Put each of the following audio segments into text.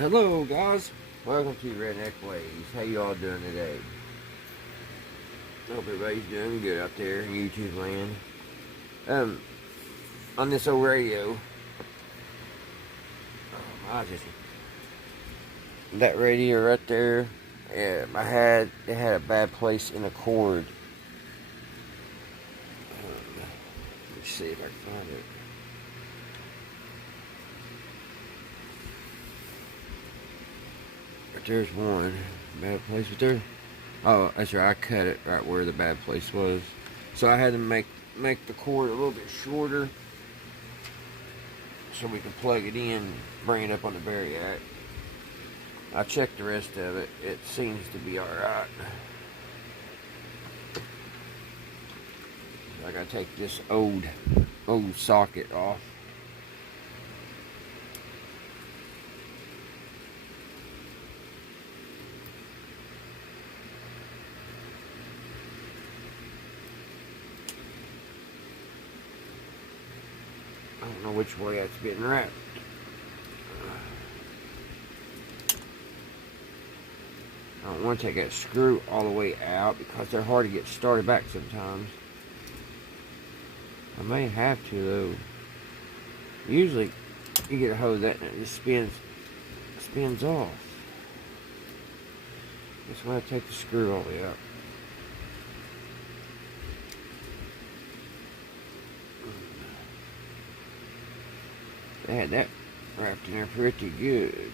Hello guys, welcome to Redneck Ways. How you all doing today? I hope everybody's doing good out there in YouTube land. On this old radio, that radio right there, yeah, it had a bad place in the cord. Let's see if I can find it. But there's one bad place, but there. Oh, that's right. I cut it right where the bad place was, so I had to make the cord a little bit shorter so we can plug it in, bring it up on the Variac. I checked the rest of it. It seems to be all right. I gotta take this old socket off. I don't know which way that's getting wrapped. I don't want to take that screw all the way out because they're hard to get started back sometimes. I may have to though. Usually you get a hold of that and it just spins off. Just want to take the screw all the way out. They had that wrapped in there pretty good.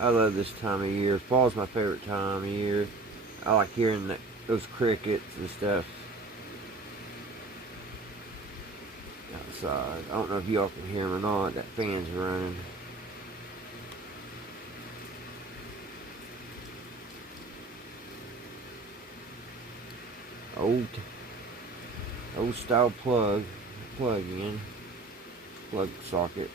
I love this time of year. Fall's my favorite time of year. I like hearing those crickets and stuff outside. I don't know if y'all can hear them or not. That fan's running. Old style plug in, plug socket.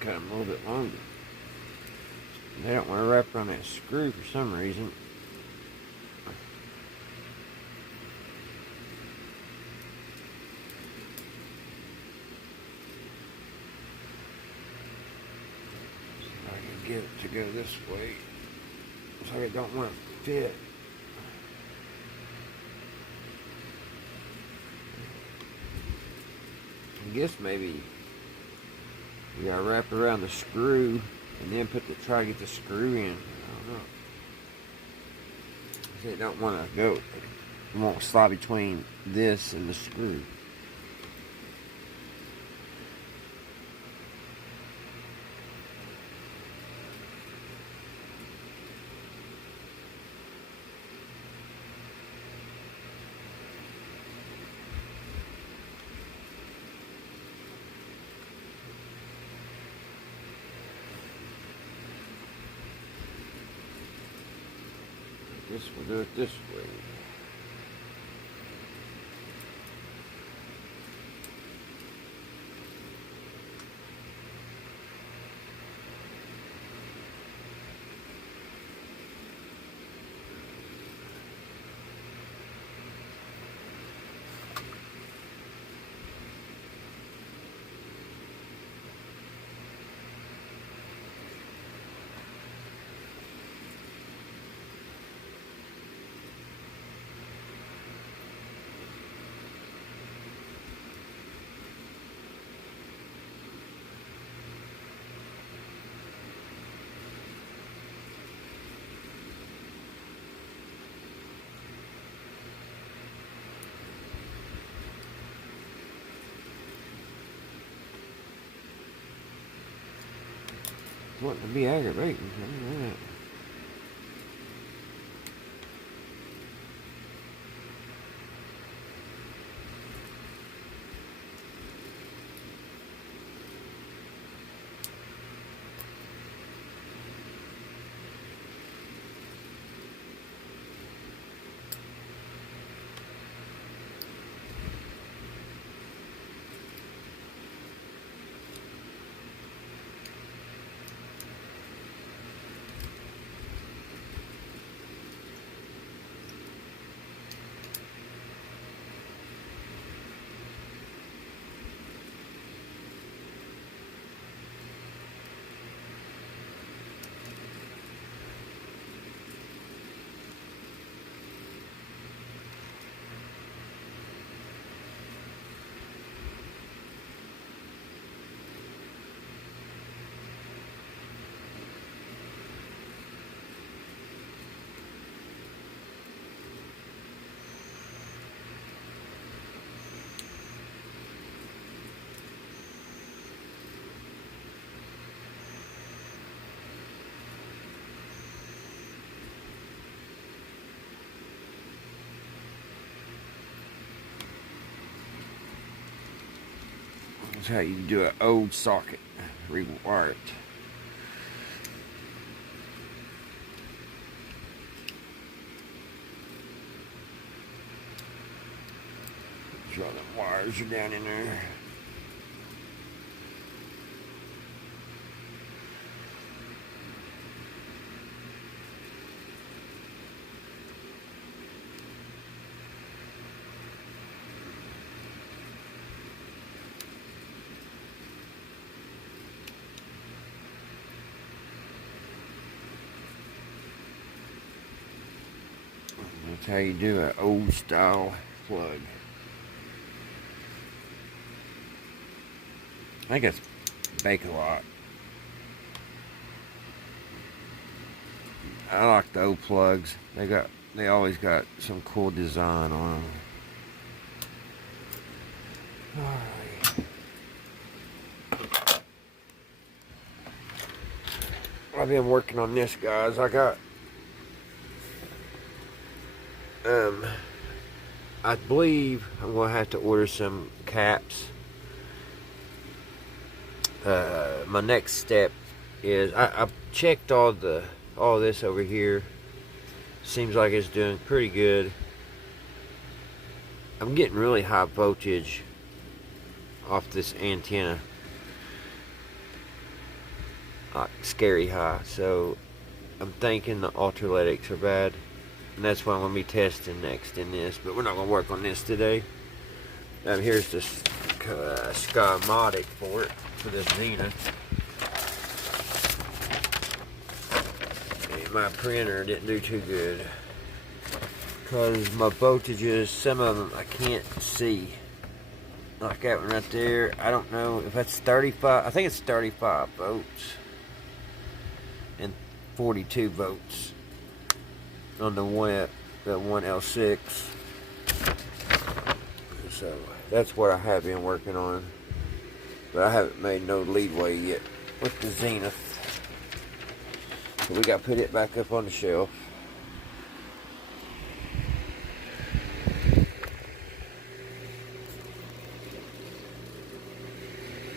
Cut them a little bit longer. They don't want to wrap around that screw for some reason. See if I can get it to go this way. Looks like it don't want to fit. I guess maybe you gotta wrap it around the screw and then try to get the screw in. I don't know. They don't want to go. It won't slide between this and the screw. We'll do it this way. Wanting to be aggravating. That's how you do an old socket. Rewire it. Make sure the wires are down in there. That's how you do an old style plug. I think it's Bakelot. I like the old plugs. They always got some cool design on them. Alright. I've been working on this, guys. I believe I'm gonna have to order some caps. My next step is I've checked all this over here. Seems like it's doing pretty good. I'm getting really high voltage off this antenna, like scary high. So I'm thinking the ultraletics are bad, and that's what I'm going to be testing next in this, but we're not going to work on this today. Here's the schematic for it, for this Zenith. And my printer didn't do too good, because my voltages, some of them I can't see. Like that one right there, I don't know if that's 35, I think it's 35 volts. And 42 volts on the one L6. So that's what I have been working on, but I haven't made no leadway yet with the Zenith. So we got to put it back up on the shelf.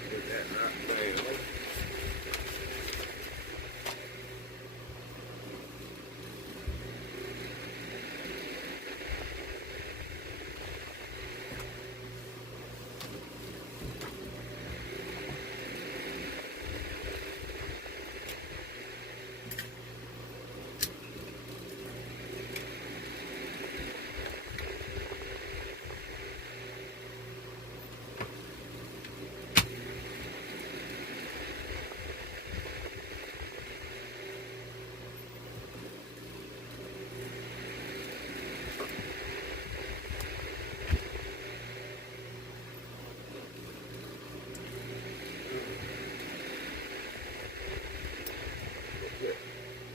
Put that right there.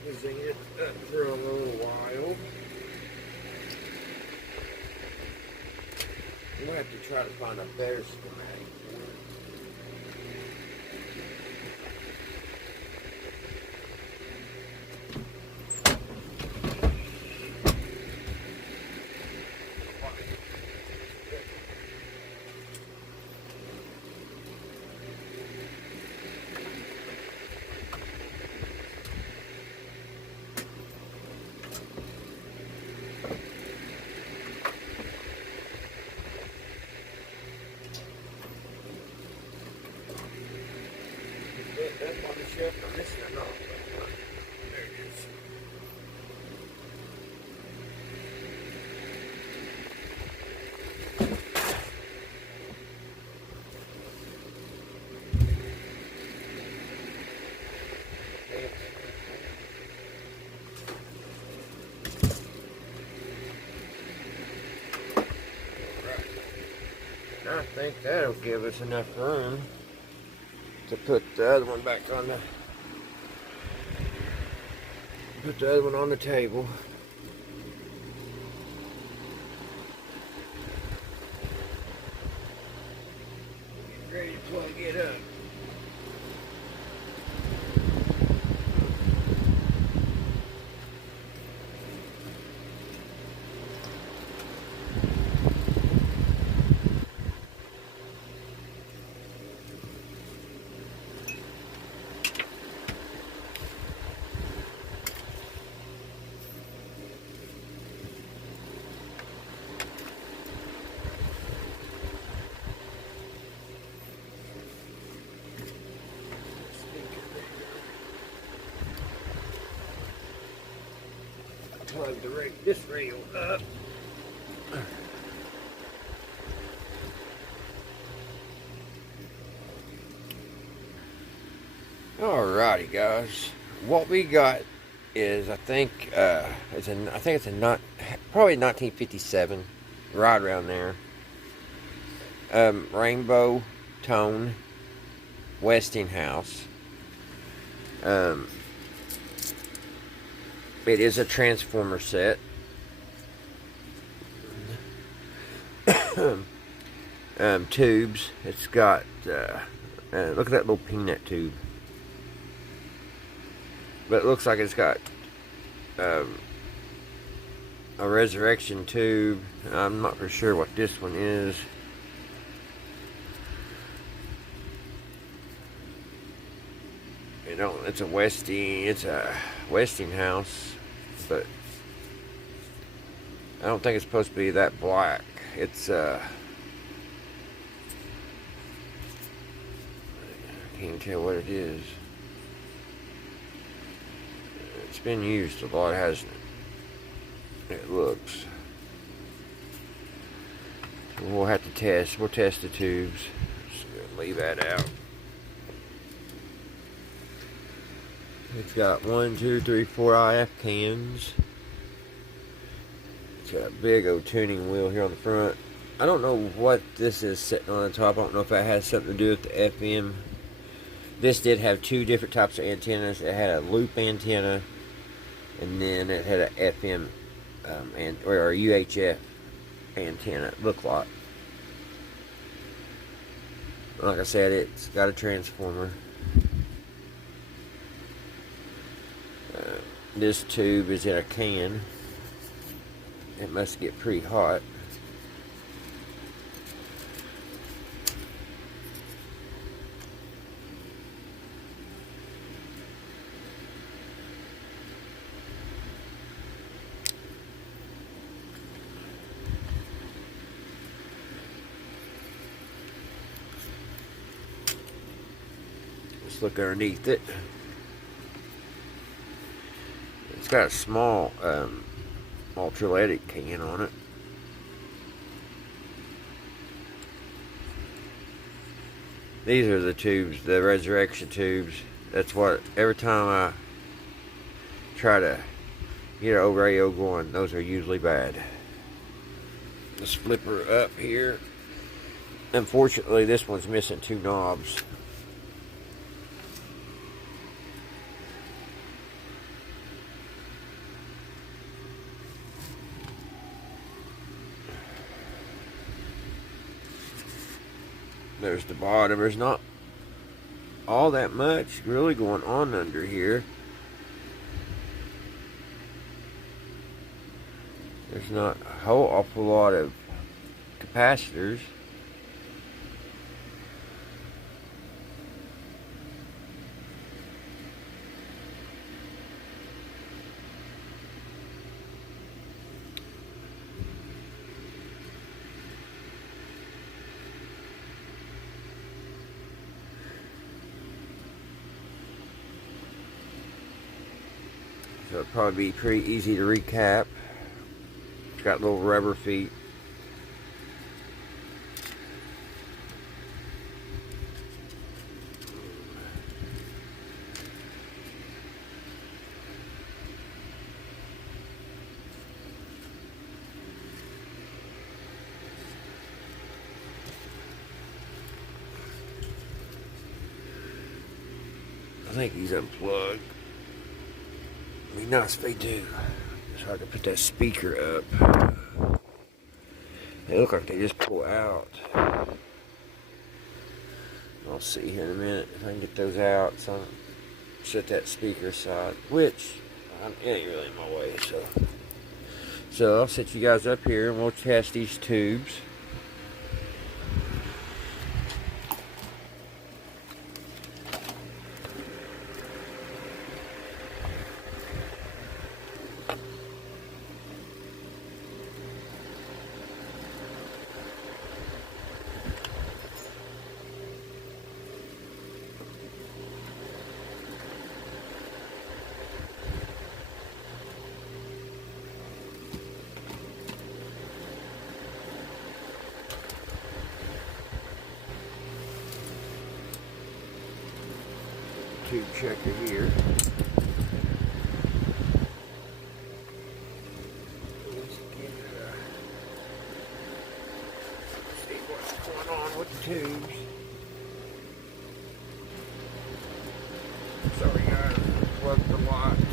Using it for a little while. We'll have to try to find a better schematic for it. Up on the shelf, I'm missing it off. There it is. I think that'll give us enough room to put the other one back on the table. Get ready to plug it up. Plug this rail up. Alrighty, guys. What we got is, I think it's a probably 1957, right around there. Rainbow tone Westinghouse. It is a transformer set. Tubes. It's got, look at that little peanut tube. But it looks like it's got a resurrection tube. I'm not for sure what this one is. It's a Westinghouse, but I don't think it's supposed to be that black. It's can't tell what it is. It's been used a lot, hasn't it? It looks. So we'll have to test. We'll test the tubes. Just gonna leave that out. It's got 1, 2, 3, 4 IF cans. It's got a big old tuning wheel here on the front. I don't know what this is sitting on the top. I don't know if that has something to do with the FM. This did have 2 different types of antennas. It had a loop antenna, and then it had a FM or a UHF antenna. It looked like. Like I said, it's got a transformer. This tube is in a can. It must get pretty hot. Let's look underneath it. It's got a small ultralight can on it. These are the tubes, the resurrection tubes. That's what, every time I try to get an over AO going, those are usually bad. Let's flip her up here. Unfortunately, this one's missing 2 knobs. There's the bottom. There's not all that much really going on under here. There's not a whole awful lot of capacitors. So it'll probably be pretty easy to recap. It's got little rubber feet. I think he's unplugged. It'd be nice if they do, so I can put that speaker up. They look like they just pull out. I'll see here in a minute if I can get those out. So I'll set that speaker aside, which it ain't really in my way. So I'll set you guys up here and we'll test these tubes. Tube checker here. See what's going on with the tubes. Sorry guys, plug the lights.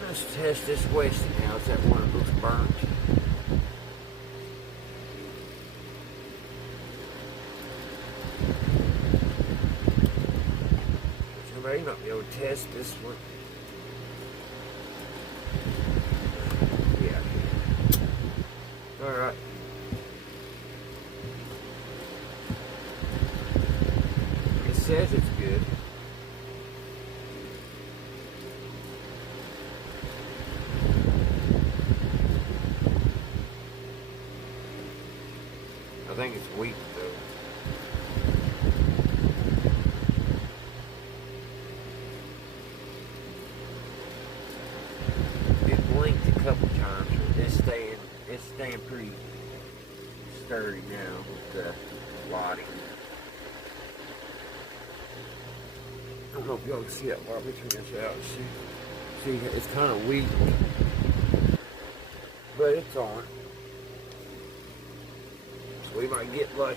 Let's test this Westinghouse. That one looks burnt. Somebody might be able to test this one. Yeah. Alright. It says it's good. think it's weak though. It blinked a couple times, but it's staying pretty sturdy now with the lighting. I don't know if y'all can see that while we turn this out. See, it's kind of weak, but it's on. So we might get lucky.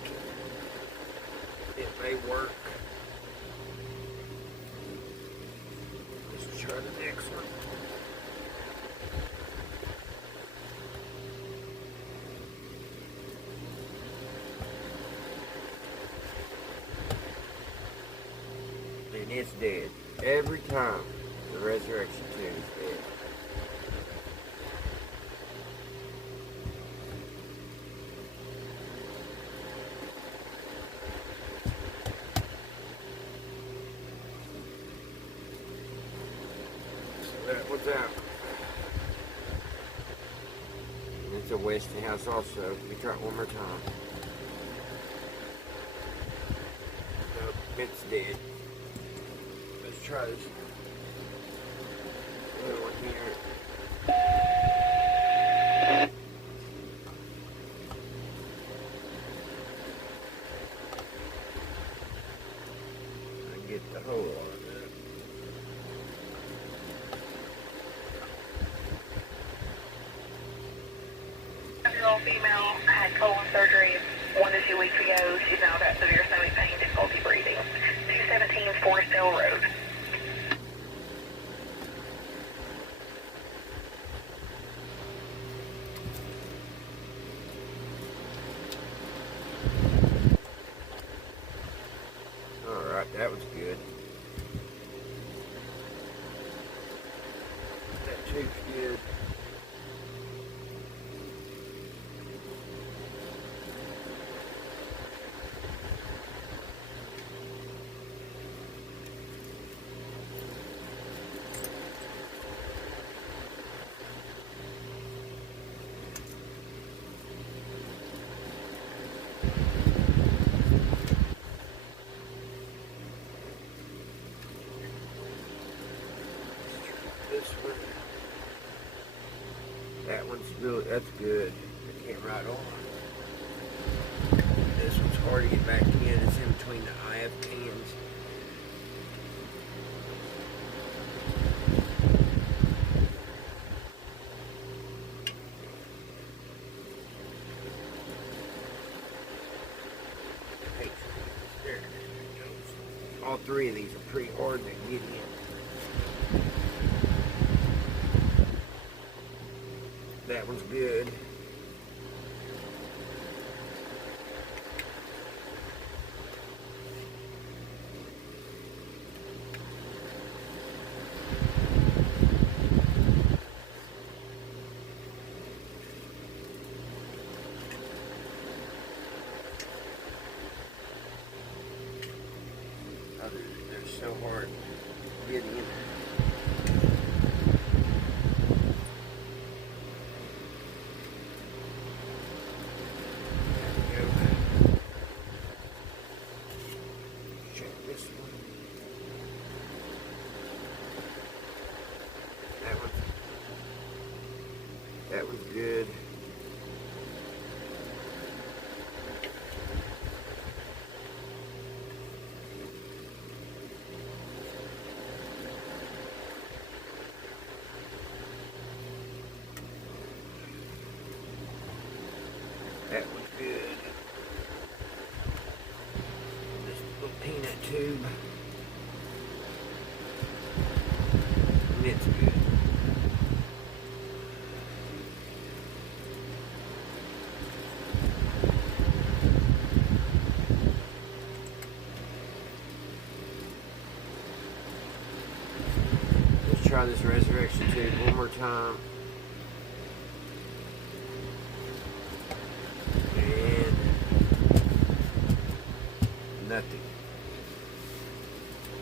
It may work. Let's try the next one. And it's dead. Every time the resurrection tube is dead. So that one's out. And it's a Westinghouse also. We try it one more time. Nope, it's dead. Let's try this little one here. I get the hole on it. Year-old female had colon surgery 1 to 2 weeks ago. She's now got severe stomach pain, difficulty breathing. 217 Forest Hill Road. Alright, that was good. That tube's good. This one. That one's really, that's good. I can't ride on. This one's hard to get back in. It's in between the IF cans. There it goes. All three of these are pretty hard to get in. That one's good. They're so hard to get in. That one's good. That one's good. This little peanut tube. And it's good. Let's try this resurrection tube one more time. And nothing.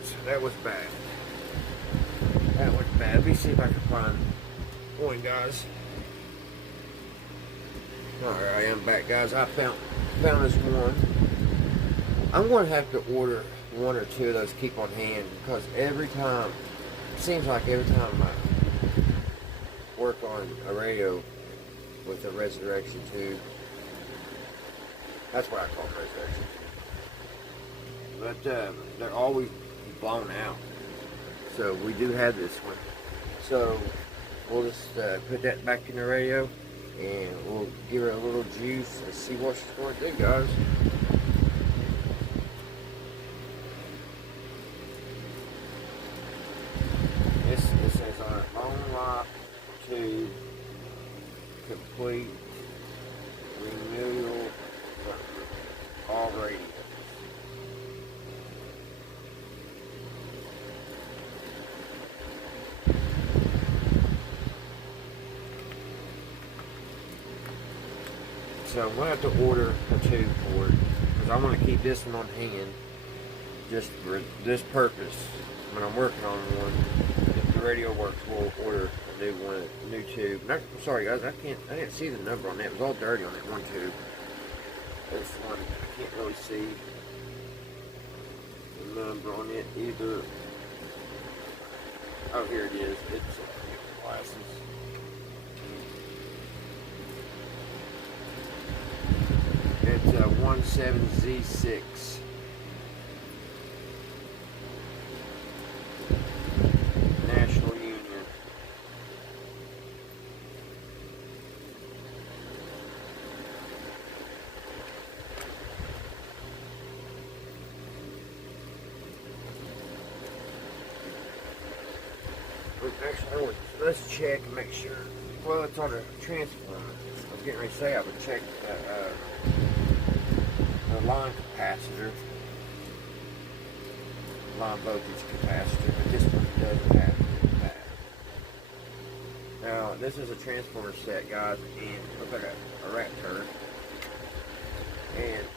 So that was bad. That was bad. Let me see if I can find one, guys. Alright, I'm back, guys. I found found this one. I'm going to have to order one or two of those, keep on hand, because every time, it seems like every time I work on a radio with a resurrection tube, that's what I call resurrection tube. But they're always blown out. So we do have this one. So we'll just put that back in the radio and we'll give her a little juice and see what she's going to do, guys. This says on it, long lock tube, complete renewal for all radios. So I'm going to have to order a tube for it, because I want to keep this one on hand just for this purpose. When I'm working on one, if the radio works, we'll order a new one, a new tube. I'm sorry guys, I didn't see the number on that. It was all dirty on that one tube. This one, I can't really see the number on it either. Oh, here it is. It's glasses. It's 17Z6. National Union. Actually, let's check and make sure. Well, it's on a transformer. I was getting ready to say I would check the line capacitor, line voltage capacitor, but this one doesn't have that. Now, this is a transformer set, guys, and it looks like a rat turd. And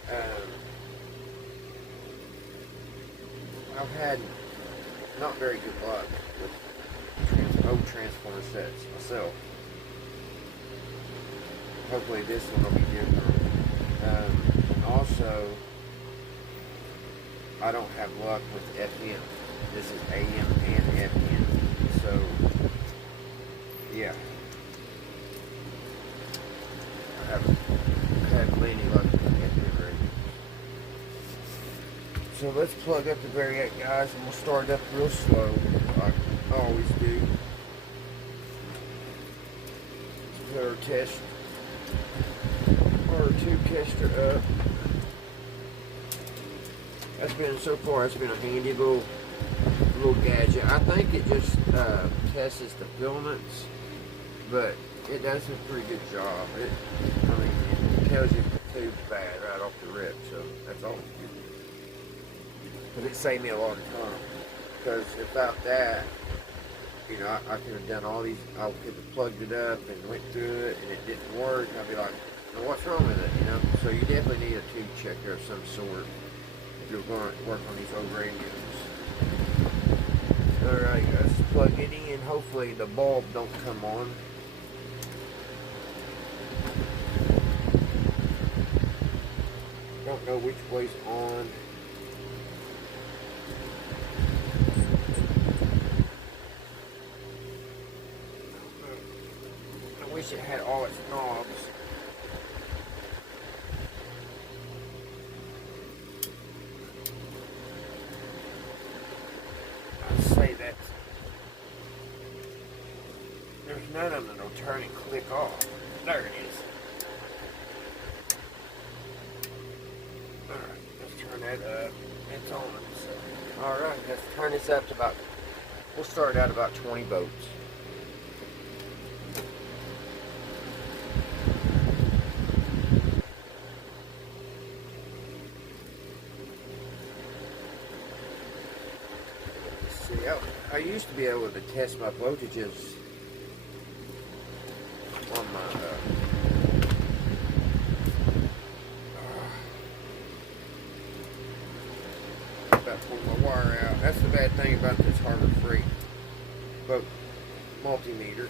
I've had not very good luck with old transformer sets myself. Hopefully this one will be different. Also, I don't have luck with FM. This is AM and FM. So, yeah. I haven't had plenty luck with FM radio. So let's plug up the variac, guys, and we'll start it up real slow, like I always do. Let's put our test, our tube tester up. So far, it's been a handy little gadget. I think it just tests the filaments, but it does a pretty good job. It tells you if the tube's bad right off the rip, so that's all. But it saved me a lot of time, because without that, you know, I could have done all these. I could have plugged it up and went through it, and it didn't work. And I'd be like, well, what's wrong with it? You know. So you definitely need a tube checker of some sort if you're going to work on these old radios. Alright guys, plug it in. Hopefully the bulb don't come on. Don't know which way's on. I wish it had all its knobs. There's none of them that'll turn and click off. There it is. Alright, let's turn that up. It's on. So, alright, let's turn this up to about, we'll start out about 20 volts. Let's see, I used to be able to test my voltages on my about pulling my wire out. That's the bad thing about this Harbor Freight boat multimeter.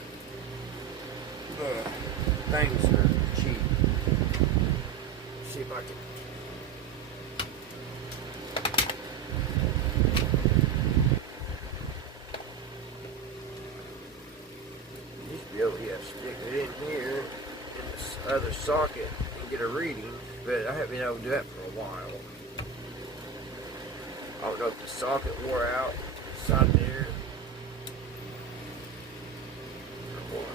Things are cheap. see if I can. Used to be able to stick it in here in this other socket and get a reading, but I haven't been able to do that for a while. I don't know if the socket wore out inside there or what.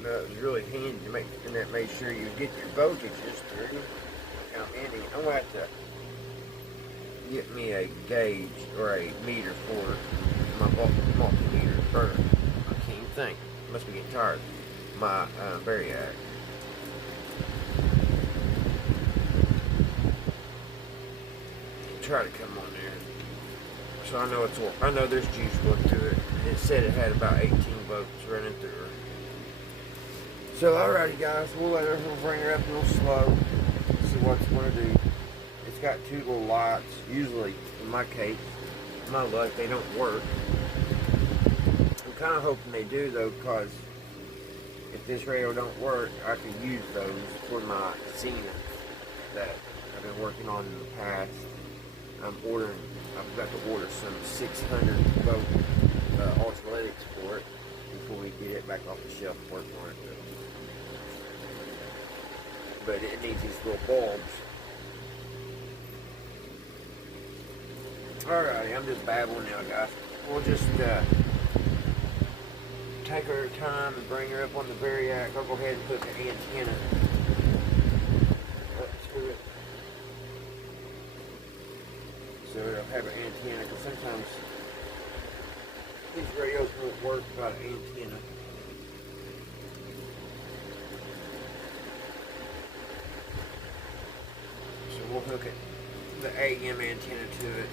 It was really handy to make sure you get your voltages through. How many? I'm gonna have to get me a gauge or a meter for my multimeter first. I can't even think. Must be getting tired. My Variac. Try to come on there. So I know there's juice going through it. It said it had about 18 volts running through her. So alrighty guys, we'll bring her up real slow. See what it's going to do. It's got two little lights. Usually, in my case, my luck, they don't work. I'm kind of hoping they do though, because if this radio don't work, I can use those for my scenes that I've been working on in the past. I've got to order some 600 volt ultralytics for it before we get it back off the shelf and work on it. But it needs these little bulbs. Alrighty, I'm just babbling now, guys. We'll just take our time and bring her up on the Variac. I'll go ahead and put the antenna up to it. So it'll have an antenna, because sometimes these radios won't work without an antenna. We'll hook the AM antenna to it.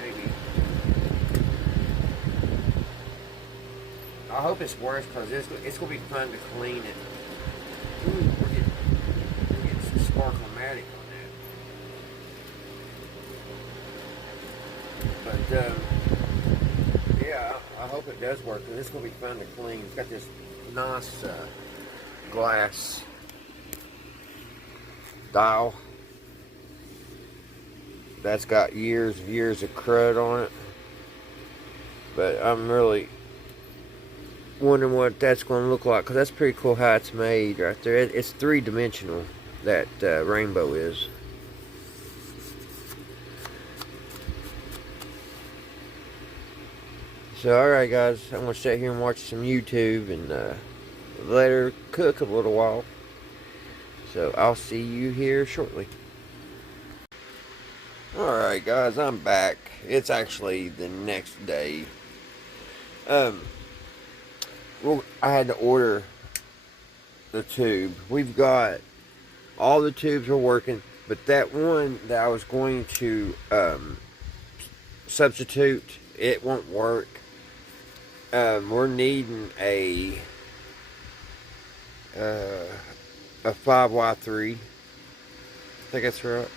Maybe. I hope it's worse, because it's going to be fun to clean it. Ooh, we're getting some Sparkle-matic on that. But, yeah, I hope it does work, because it's going to be fun to clean. It's got this nice glass dial that's got years and years of crud on it. But I'm really wondering what that's going to look like, because that's pretty cool how it's made right there. It's three-dimensional, that rainbow is. So alright guys, I'm going to sit here and watch some YouTube and let her cook a little while. So I'll see you here shortly. Alright guys, I'm back. It's actually the next day. Well, I had to order the tube. We've got all the tubes are working, but that one that I was going to substitute, it won't work. We're needing a 5Y3. I think that's right.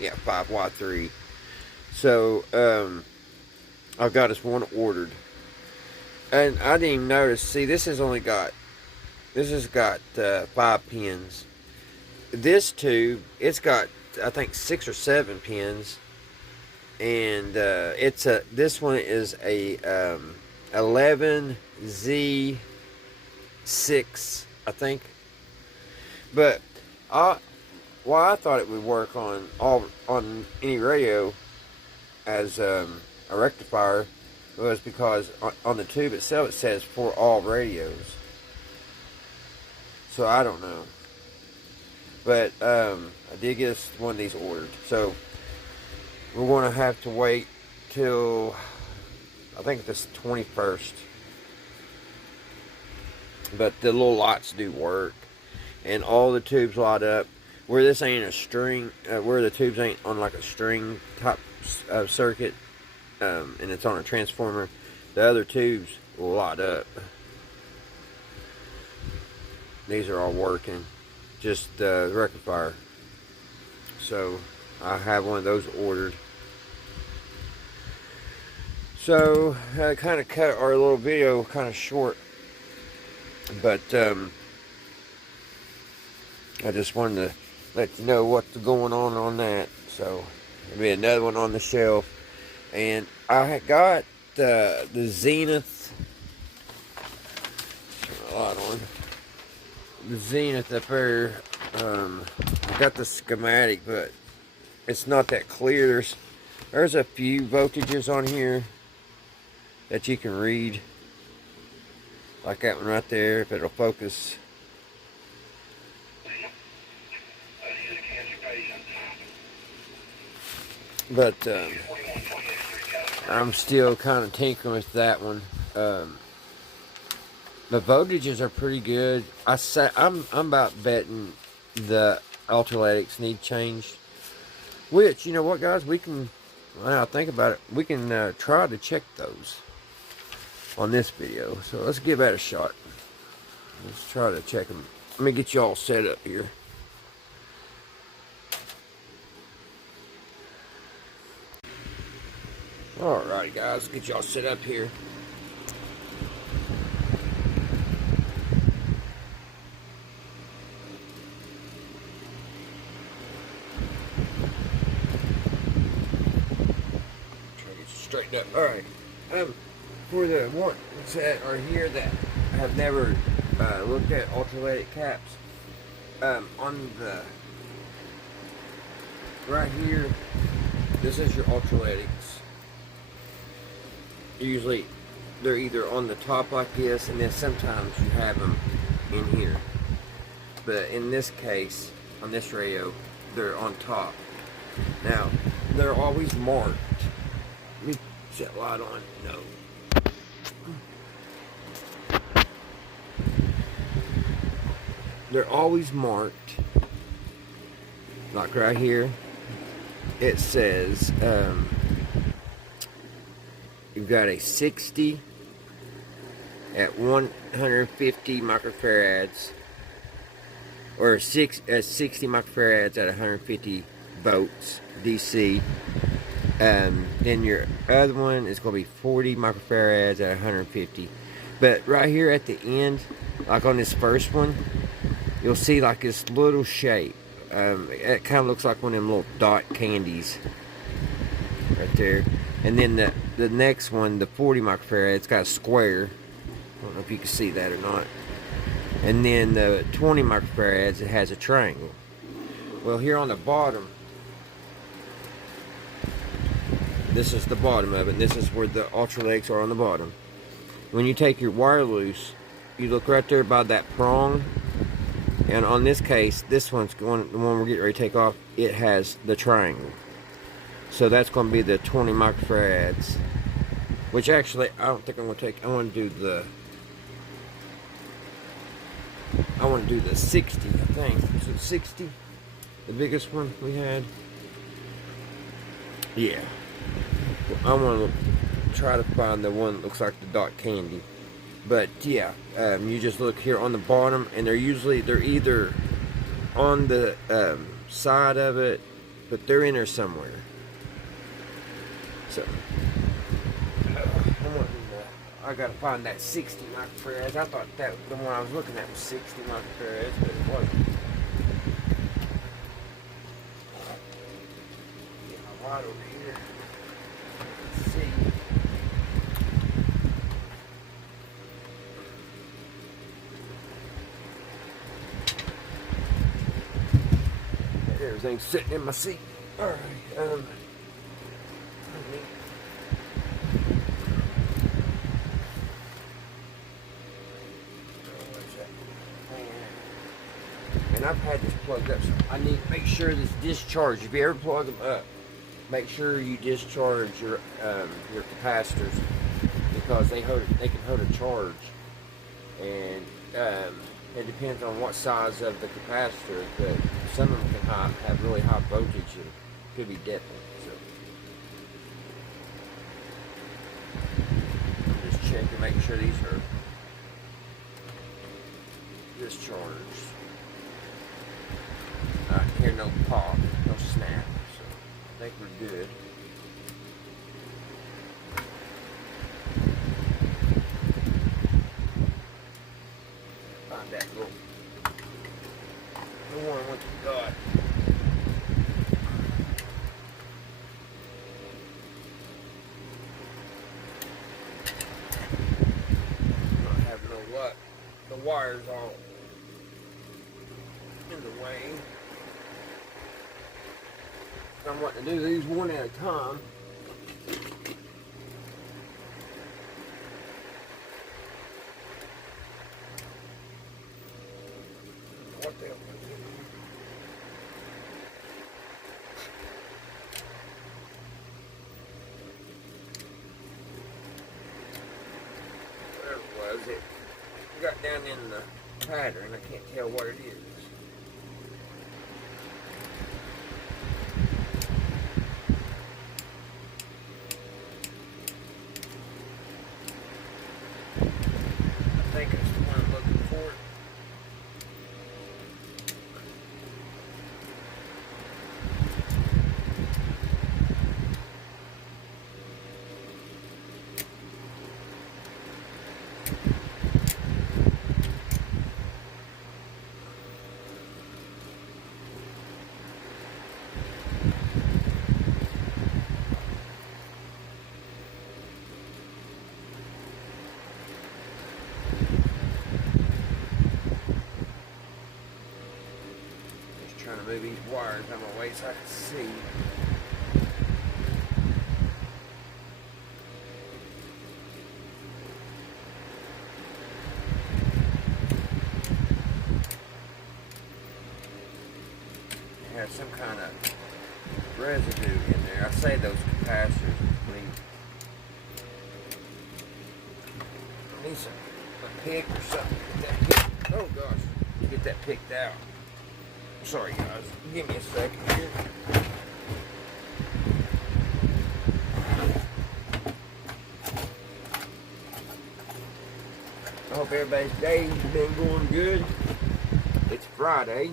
Yeah, 5Y3. So I've got us one ordered, and I didn't even notice. See, this has got 5 pins. This tube, it's got, I think, 6 or 7 pins. And this one is a 11Z6, I think. But I thought it would work on any radio as a rectifier was because on the tube itself it says for all radios. So I don't know. But I did get one of these ordered. So we're going to have to wait till, I think this 21st. But the little lights do work. And all the tubes light up. where this ain't a string, where the tubes ain't on like a string type circuit, and it's on a transformer, the other tubes will light up. These are all working, just the rectifier. So I have one of those ordered. So I kind of cut our little video kind of short, but I just wanted to let you know what's going on that. So there'll be another one on the shelf, and I got the Zenith. Turn the light on. The Zenith up there. I got the schematic, but it's not that clear. There's a few voltages on here that you can read, like that one right there, if it'll focus. But I'm still kind of tinkering with that one. The voltages are pretty good. I'm about betting the alternates need changed. Which, you know what, guys, we can. When I think about it, we can try to check those on this video. So let's give that a shot. Let's try to check them. Let me get you all set up here. Alright, guys, get y'all set up here. Try to get you straightened up. Alright. For the ones that are here that have never looked at ultralight caps, on the right here, this is your ultralights. Usually they're either on the top like this, and then sometimes you have them in here. But in this case, on this radio, they're on top. Now, they're always marked. Let me set light on. No. They're always marked. Like right here, it says, you've got a 60 at 150 microfarads, or a 60 microfarads at 150 volts DC. Then your other one is going to be 40 microfarads at 150. But right here at the end, like on this first one, you'll see like this little shape. It kind of looks like one of them little dot candies right there. And then the next one, the 40 microfarad, it's got a square. I don't know if you can see that or not. And then the 20 microfarads, it has a triangle. Well, here on the bottom, this is the bottom of it. And this is where the ultra legs are on the bottom. When you take your wire loose, you look right there by that prong. And on this case, this one's going, the one we're getting ready to take off, it has the triangle. So that's going to be the 20 microfarads. Which actually, I don't think I'm going to take, I want to do the 60, I think. So 60, the biggest one we had. Yeah. Well, I want to try to find the one that looks like the dot candy. But yeah, you just look here on the bottom, and they're either on the side of it, but they're in there somewhere. So I gotta find that 60 microfarads. I thought that the one I was looking at was 60 microfarads, but it wasn't. Get my light over here. Let's see. Everything's sitting in my seat. Alright, and I've had this plugged up, so I need to make sure this discharge. If you ever plug them up, make sure you discharge your capacitors, because they can hold a charge, and It depends on what size of the capacitor, but some of them can have really high voltage and could be deafening. So I'm just checking, making sure these are discharged. I can hear no pop, no snap, so I think we're good. Find that little the one with the dot. Not having no luck. The wire's all in the way. I'm wanting to do these one at a time. What the hell was it? Whatever it was, it got down in the pattern. I can't tell what it is. I think it's the one I'm looking for. Trying to move these wires out of my way so I can see. It has some kind of residue in there. I say those capacitors clean. I need a pick or something. Get that pick. Oh gosh, get that picked out. Sorry guys, give me a second here. I hope everybody's day's been going good. It's Friday.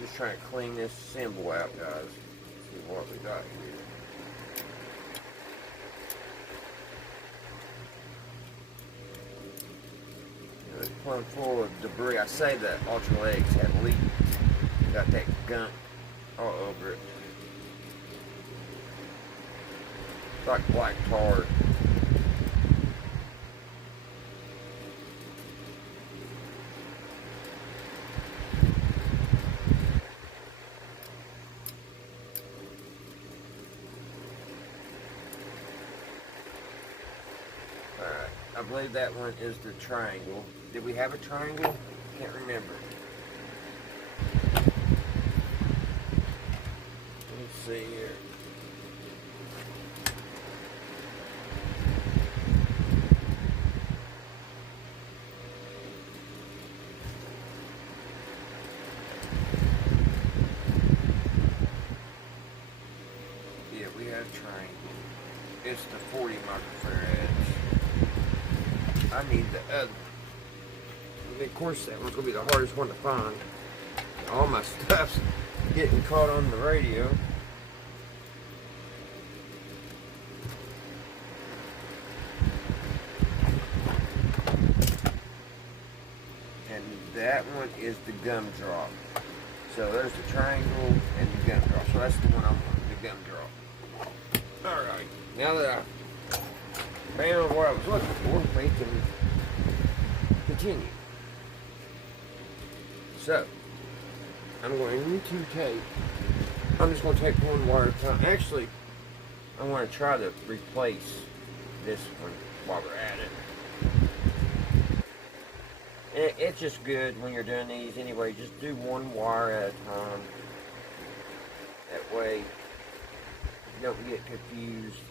Just trying to clean this symbol out, guys. See what we got here. It's plumb full of debris. I say the ultra legs have leaked. Got that gunk all over it. It's like black tar. Alright, I believe that one is the triangle. Did we have a triangle? Can't remember. Let me see here. Yeah, we had a triangle. It's the 40 microfarads. I need the other. Of course, that one's gonna be the hardest one to find. All my stuff's getting caught on the radio. And that one is the gumdrop. So there's the triangle and the gumdrop. So that's the one I want, the gumdrop. Alright, now that I found what I was looking for, we can continue. So, I'm going to take, I'm just going to take one wire at a time. Actually, I want to try to replace this one while we're at it. It's just good when you're doing these anyway. Just do one wire at a time. That way, you don't get confused.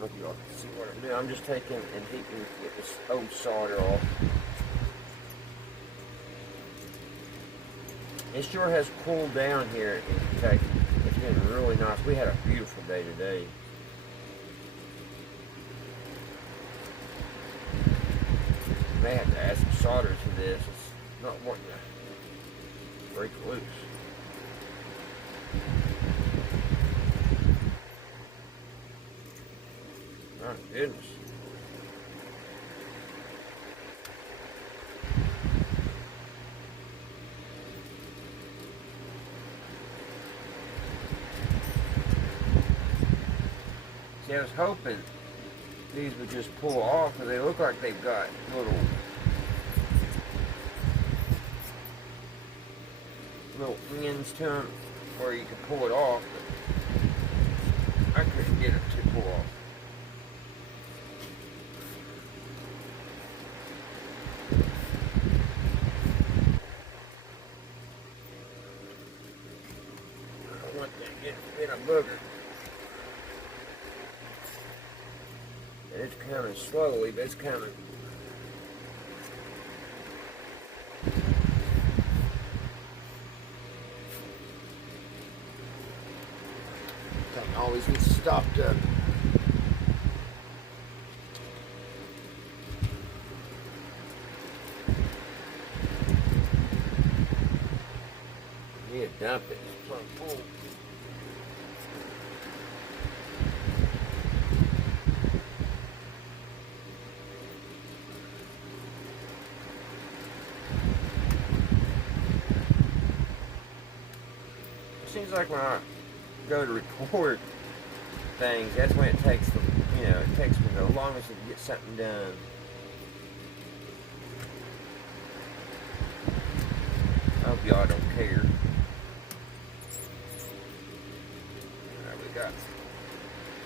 Hope y'all can see what I'm doing. I'm just taking and heating to get this old solder off. It sure has cooled down here in Kentucky. It's been really nice. We had a beautiful day today. May have to add some solder to this. It's not wanting to break loose. My goodness. See, I was hoping these would just pull off, because they look like they've got little ends to them where you can pull it off, but I couldn't get it to pull off. I don't want that getting in a booger. It's coming slowly, but it's coming. Thing always gets stopped up. You need to dump it. It's plumb full. Seems like when I go to record things, that's when it takes the, it takes me the longest to get something done. I hope y'all don't care. Alright, we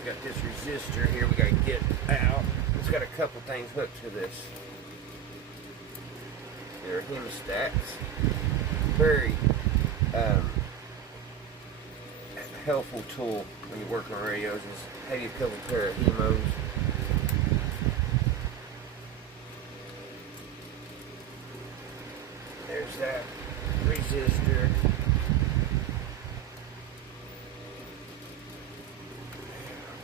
got this resistor here we gotta get out. It's got a couple things hooked to this. They're hemostats. Very helpful tool when you work on radios is have you a couple pair of hemos. There's that resistor.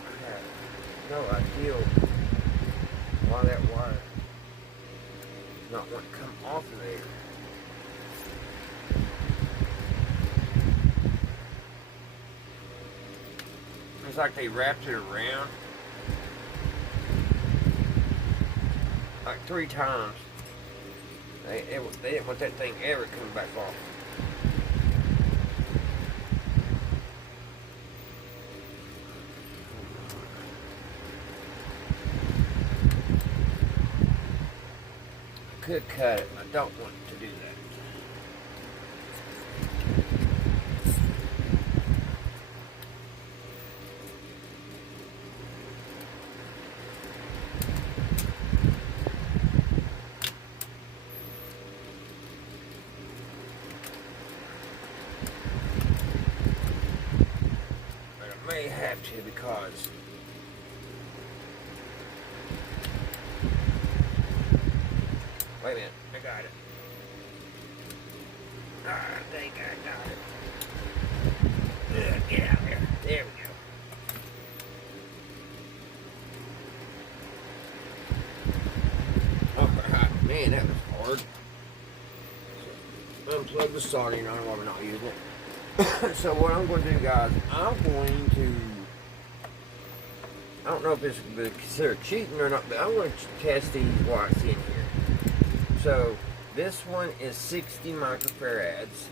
I have no idea why that wire does not want to come off of there. It's like they wrapped it around like 3 times. They didn't want that thing ever coming back off. I could cut it, but I don't want to do that. May have to because wait a minute, I got it. I think I got it. Get out there. There we go. Alright, man, that was hard. Unplug the soldering iron while we're not using it. So what I'm going to do, guys, I don't know if this would be considered cheating or not, but I'm going to test these watts in here. So this one is 60 microfarads.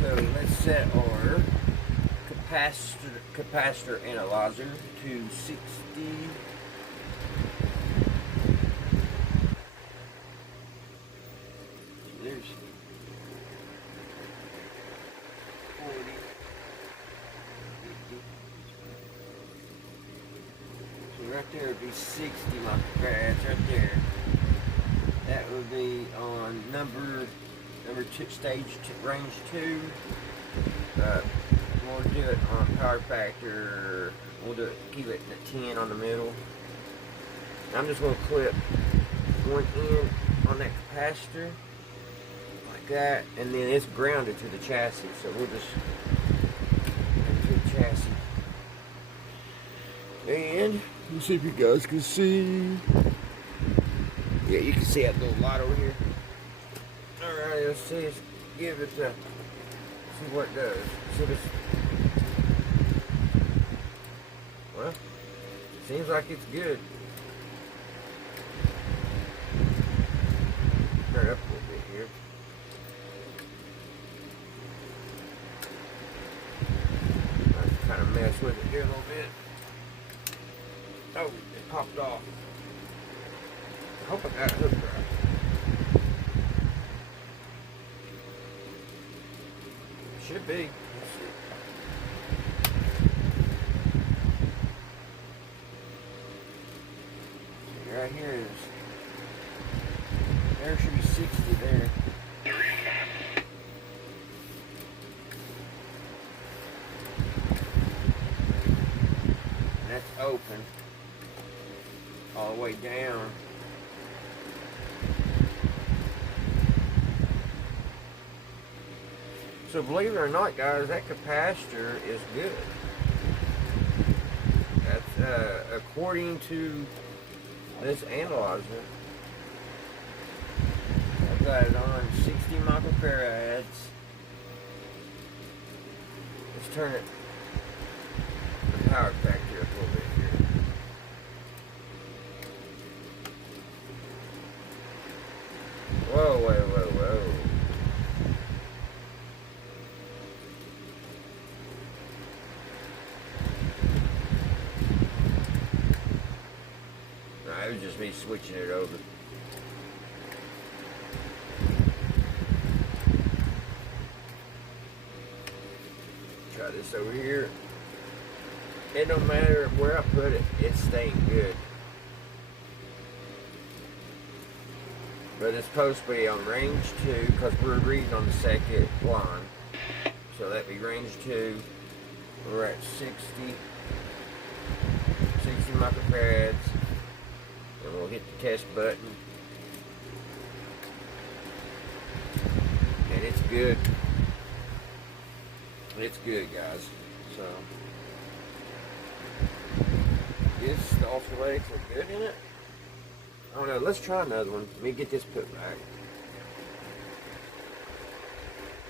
So let's set our capacitor analyzer to 60. There's 40, 50. So right there would be 60 microfarads right there. That would be on number 2, range 2. We'll do it on power factor We'll do it, keep it at 10 on the middle. I'm just going to clip one end on that capacitor like that, and then it's grounded to the chassis, so we'll just to the chassis. And let's see if you guys can see. Yeah, you can see that little light over here. Alright, let's see. Let's give it a see what it does. See this. Well, seems like it's good. Turn it up a little bit here. I kind of mess with it here a little bit. Oh, it popped off. I hope I got it hooked right. Should be. Let's see. See, right here is. There should be 60 there. And that's open all the way down. So believe it or not, guys, that capacitor is good. That's according to this analyzer. I've got it on 60 microfarads. Let's turn it the power factor up a little bit here. Whoa, whoa, whoa, whoa. It was just me switching it over. Try this over here. It don't matter where I put it, it's staying good. But it's supposed to be on range 2 because we're reading on the second line. So that'd be range 2. We're at 60 microfarads. And we'll hit the test button. And it's good. It's good, guys. So this, the ultralights are good in it. I don't know, let's try another one. Let me get this put back.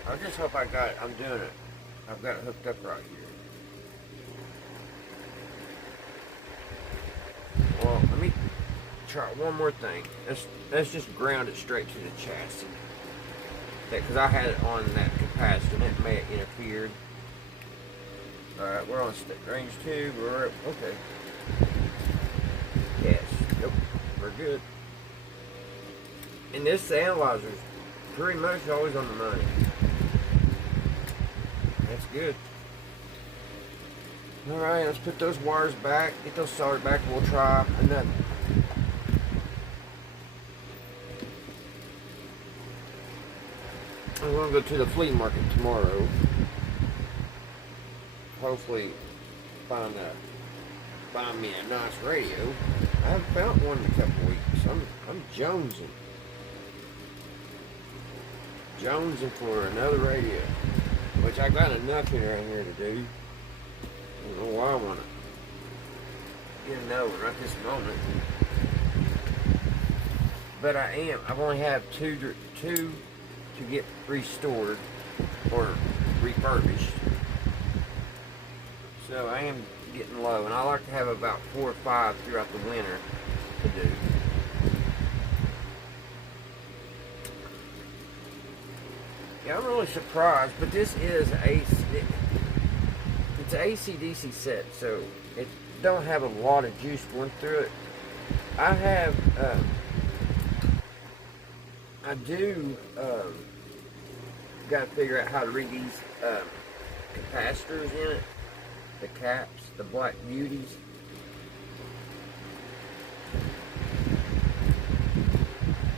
I just hope I got it. I'm doing it. I've got it hooked up right here. Well, let me try one more thing. Let's just ground it straight to the chassis. Because I had it on that capacitor and it may have interfered. Alright, we're on range 2. We're okay. Yes. Nope. We're good. And this analyzer is pretty much always on the money. That's good. Alright, let's put those wires back, get those soldered back, and we'll try another. I'm going to go to the flea market tomorrow. Hopefully find me a nice radio. I haven't found one in a couple weeks. I'm jonesing. Jonesing for another radio. Which I got enough around here to do. I don't know why I want to get another one right this moment. But I am. I've only have two to get restored or refurbished. So I am getting low, and I like to have about 4 or 5 throughout the winter to do. Yeah, I'm really surprised, but this is it's an AC/DC set, so it don't have a lot of juice going through it. I have I do got to figure out how to read these capacitors in it, the caps, the black beauties.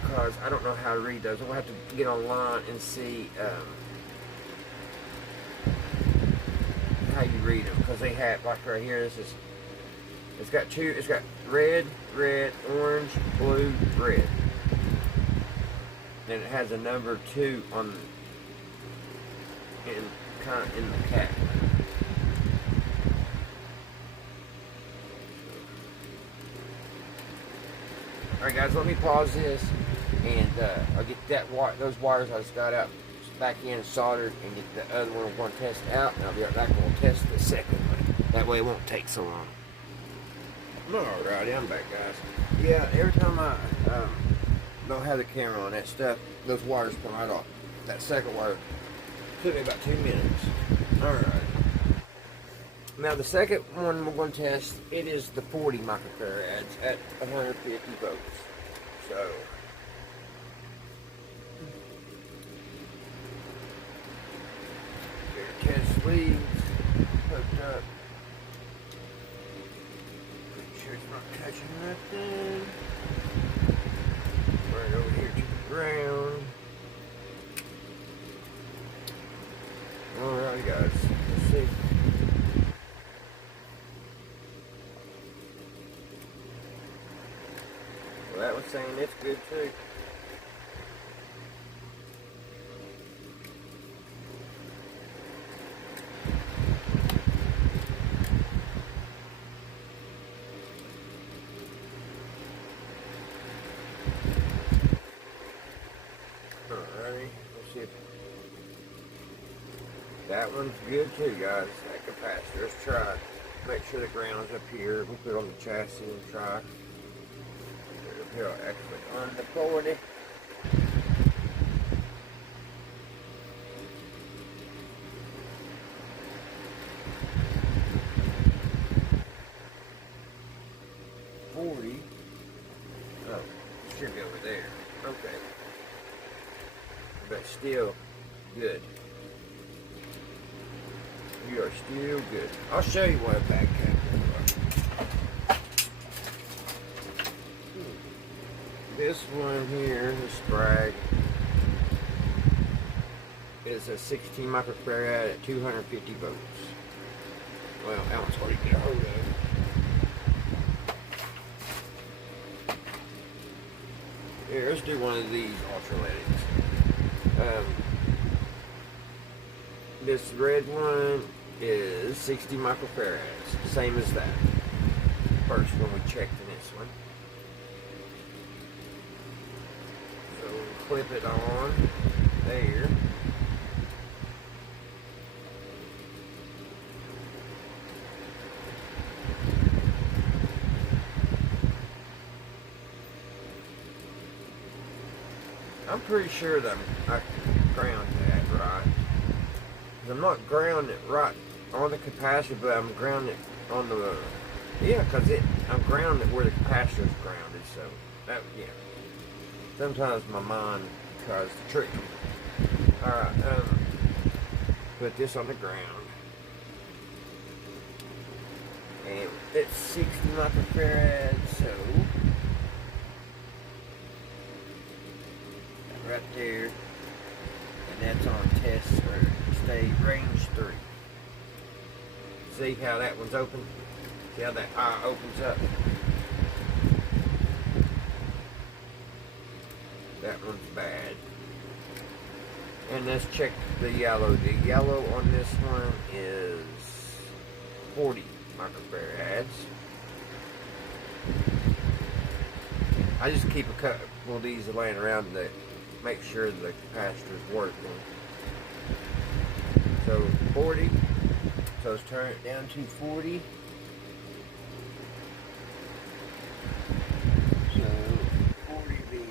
Because I don't know how to read those. I'll have to get online and see how you read them, because they have, like right here, it's got red, orange, blue, red. Then it has a number 2 on in the cap. Alright guys, let me pause this and I'll get those wires I just got out back in and soldered, and get the other one we're going to test out, and I'll be right back and we'll test the second one. That way it won't take so long. Alrighty, I'm back guys. Yeah, every time I don't have the camera on that stuff, those wires come right off. That second wire took me about 2 minutes. Alright. Now the second one we're going to test, it is the 40 microfarads at 150 volts. So your test leads hooked up. Pretty sure it's not touching nothing. Right over here to the ground. Alright guys, let's see. Well, that was saying it's good too. Alrighty, let's see if that one's good too, guys. That capacitor. Let's try. Make sure the ground's up here. We'll put it on the chassis and try. Here, actually, on the 40. Oh, it should be over there. Okay. But still good. You are still good. I'll show you what a back cap looks like. This one here, this Sprag, is a 16 microfarad at 250 volts. Well, that one's hard to get a hold of. Here, let's do one of these ultraledics. This red one is 60 microfarads, same as that. First one we checked in this one. So we'll clip it on there. I'm pretty sure that I ground that right. I'm not grounding it right on the capacitor, but I'm grounding it on the, yeah, because I'm grounding it where the capacitor is grounded, so that, yeah. Sometimes my mind tries to trick me. Alright, put this on the ground. And it's 60 microfarads, so right there, and that's on test or state range 3. See how that one's open? See how that eye opens up? That one's bad. And let's check the yellow. The yellow on this one is 40 microfarads. I just keep a couple of these laying around to make sure the capacitor is working. So 40. So let's turn it down to 40. So 40B.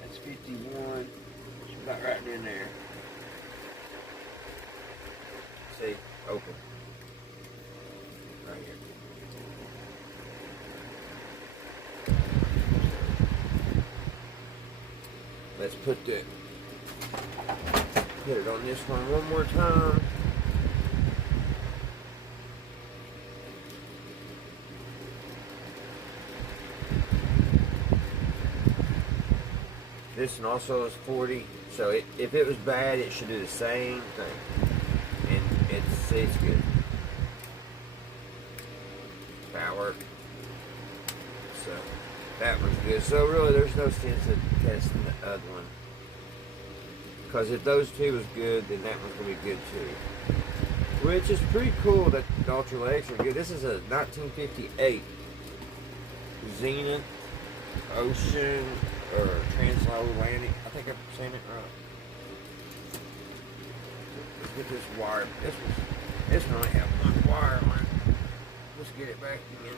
That's 51. It's about right in there. See, open. Right here. Let's put it on this one more time. This one also is 40, so if it was bad, it should do the same thing. And It's good. Power. So that one's good. So really, there's no sense in testing the other one. Because if those two was good, then that one's gonna be good too. Which is pretty cool that the Ultra Legs are good. This is a 1958 Zenith Ocean or Transatlantic. I think I'm saying it right. Let's get this wire. This one only have one wire on it. Let's get it back in.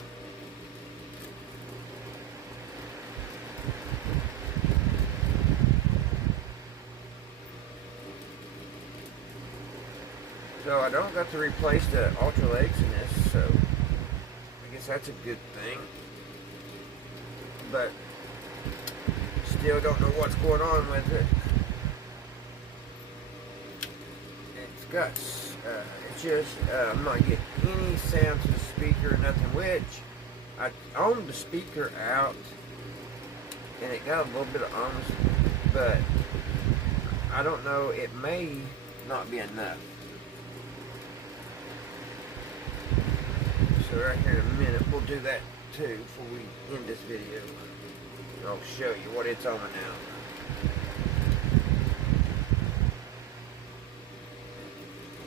So I don't got to replace the Ultra Legs in this, so I guess that's a good thing. But still don't know what's going on with it. It's got, it's just, I'm not getting any sound to the speaker or nothing, which I owned the speaker out and it got a little bit of ohms, but I don't know, it may not be enough. So right here in a minute, we'll do that too before we end this video. And I'll show you what it's on now.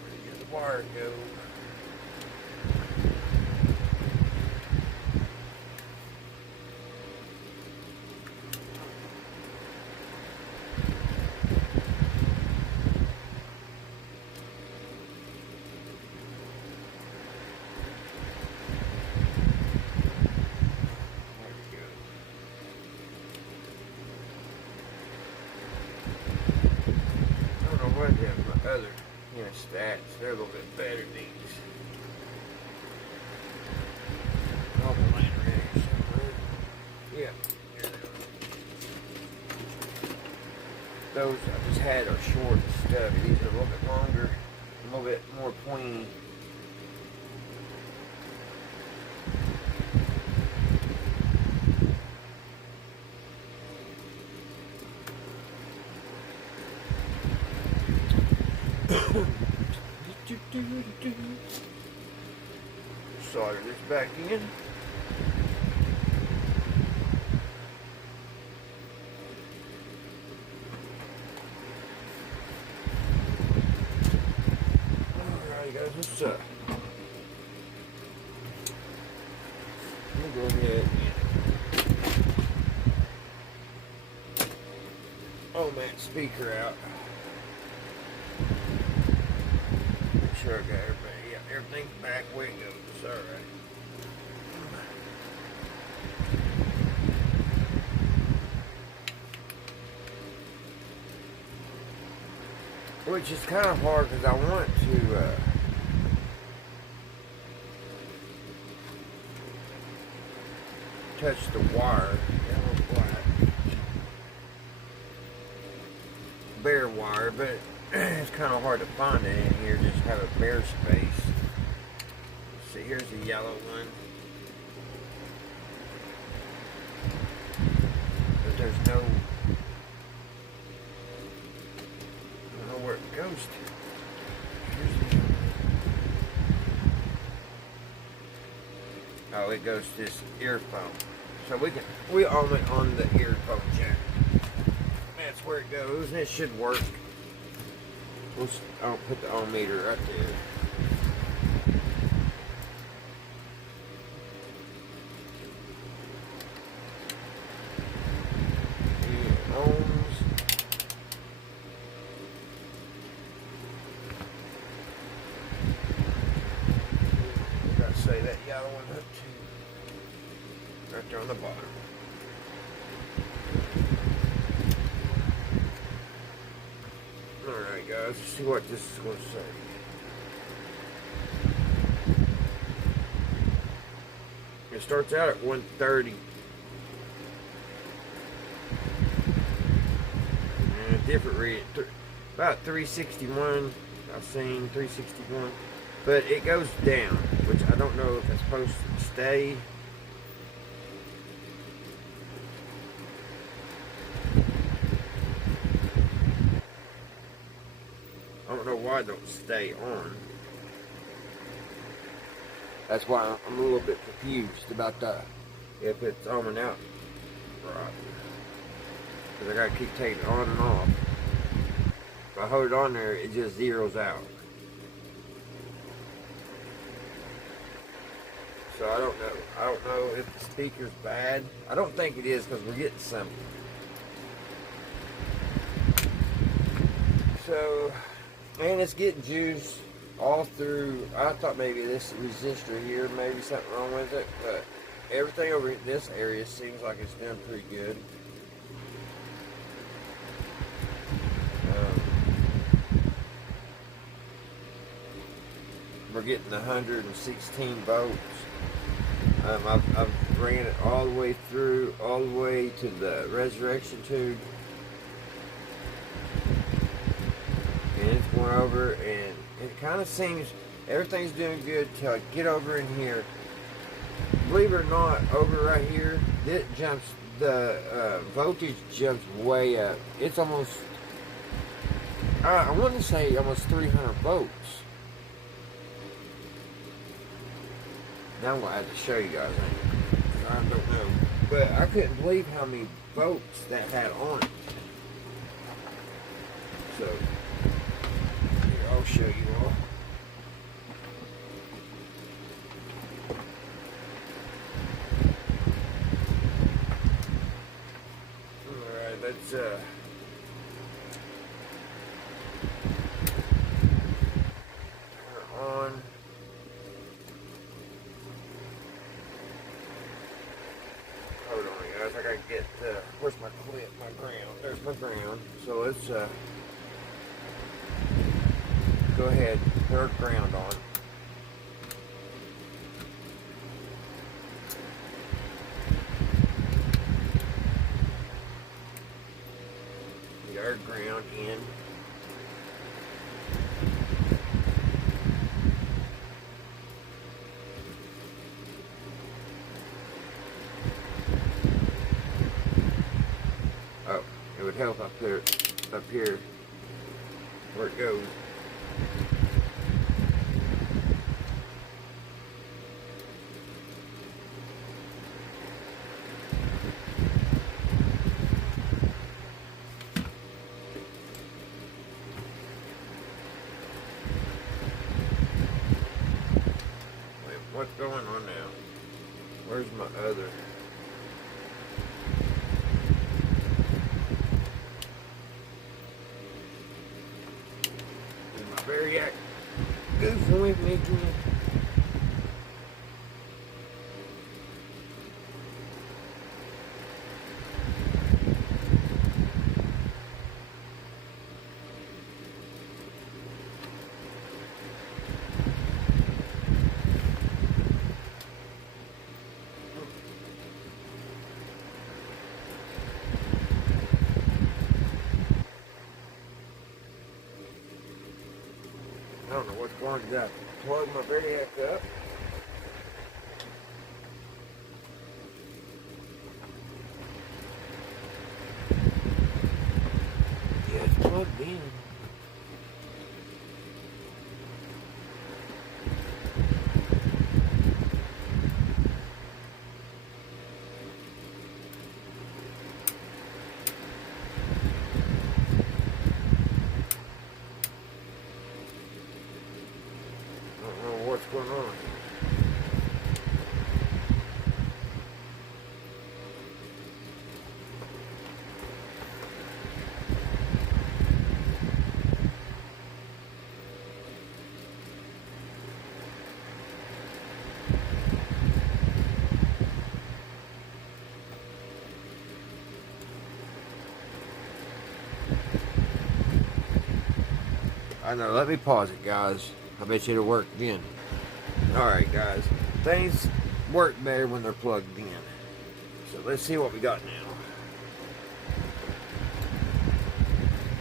Where the wire go? My other stats, they're a little bit better than these. Yeah. Those I just had are short and stubby. These are a little bit longer, a little bit more pointy. Solder this back in. Alright guys, what's up? We'll go ahead and own that speaker out. Sure, I got everybody. Yeah, everything's back where it goes. Alright. Which is kind of hard because I want to touch the wire. Bare wire, but it's kind of hard to find it in here. Just have a bare space. Let's see, here's the yellow one. But there's no, I don't know where it goes to. Oh, it goes to this earphone. So we own it on the earphone jack. That's where it goes, and it should work. I'll put the ohm meter right there. And ohms. I gotta say that yellow one up too. Right there on the bottom. Alright guys, let's see what this is going to say. It starts out at 130. And a different read, about 361. I've seen 361. But it goes down, which I don't know if it's supposed to stay. I don't know why it don't stay on. That's why I'm a little bit confused about if it's on and out right. Because I gotta keep taking it on and off. If I hold it on there, it just zeroes out. So I don't know. I don't know if the speaker's bad. I don't think it is because we're getting some. So, and it's getting juice all through. I thought maybe this resistor here, maybe something wrong with it, but everything over in this area seems like it's doing pretty good. We're getting 116 volts. I've ran it all the way through, all the way to the resurrection tube, and it's going over, and it kind of seems everything's doing good till I get over in here. Believe it or not, over right here, it jumps, the voltage jumps way up. It's almost, I want to say almost 300 volts. Now I'm going to have to show you guys. I don't know. But I couldn't believe how many volts that had on it. So, here, I'll show you all. Alright, let's turn it on. Hold on, guys. I gotta get, where's my clip? My ground. There's my ground. So let's, go ahead. Put our ground on. Get our ground in. Oh, it would help up there, up here, where it goes. Wait, what's going on now? Where's my other? Variac goofing with me again. I don't know what's going on. Did I plug my Variac up? Yeah, it's plugged in. I don't know what's going on. I know, let me pause it, guys. I bet you it'll work again. Alright, guys. Things work better when they're plugged in. So let's see what we got now.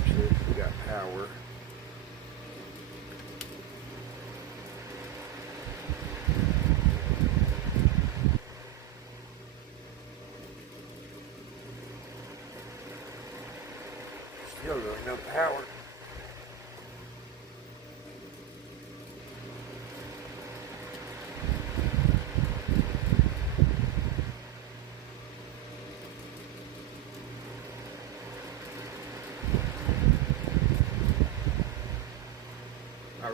See if we got power. Still really no power.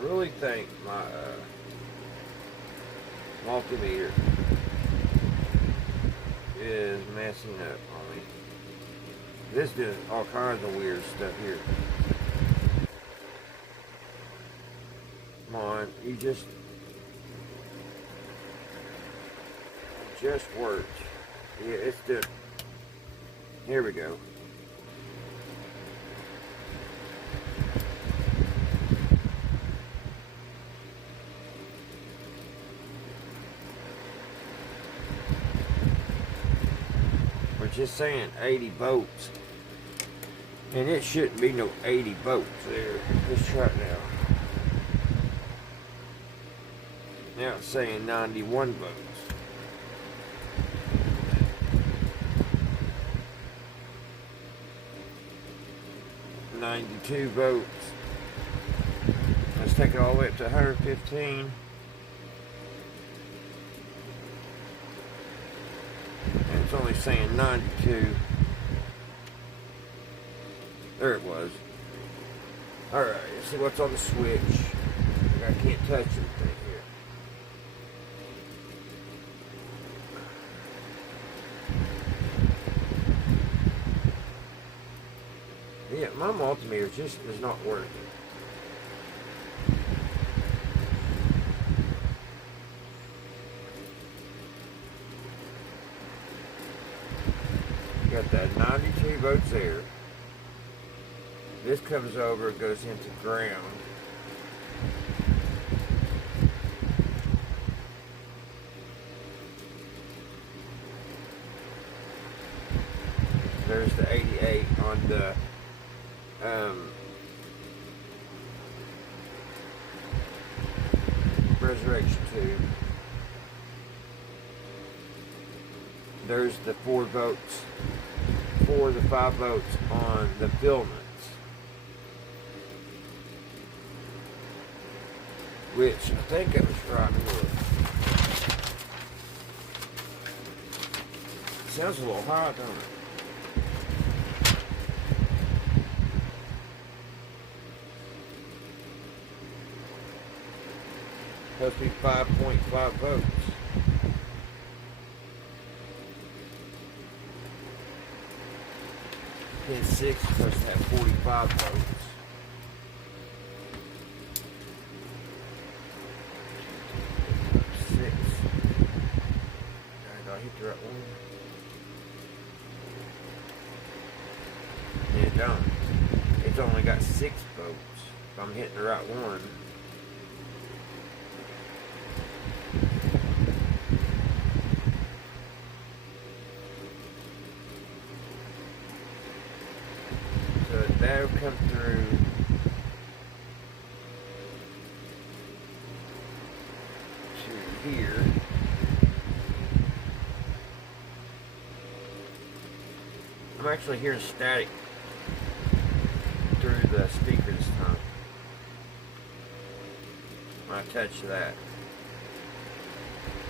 really think my multimeter is messing up on me. This does all kinds of weird stuff here. Come on, you just worked. Yeah, it's the. Here we go. We're just saying 80 volts. And it shouldn't be no 80 volts there. Let's try it now. Now it's saying 91 volts. 92 volts. Let's take it all the way up to 115. And it's only saying 92. There it was. Alright, let's see what's on the switch. I can't touch anything here. Yeah, my multimeter just is not working. Got that 92 volts there. This comes over, goes into ground. There's the 88 on the resurrection tube. There's the 4 volts, 4 to 5 volts on the filaments, which I think it was right here. Sounds a little high, don't it? Supposed to be 5.5 volts. Pin 6 is supposed to have 45 volts. Six. Did I hit the right one? Yeah, it don't. It's only got 6 volts. If I'm hitting the right one. That'll come through to here. I'm actually hearing static through the speaker this time when I touch that.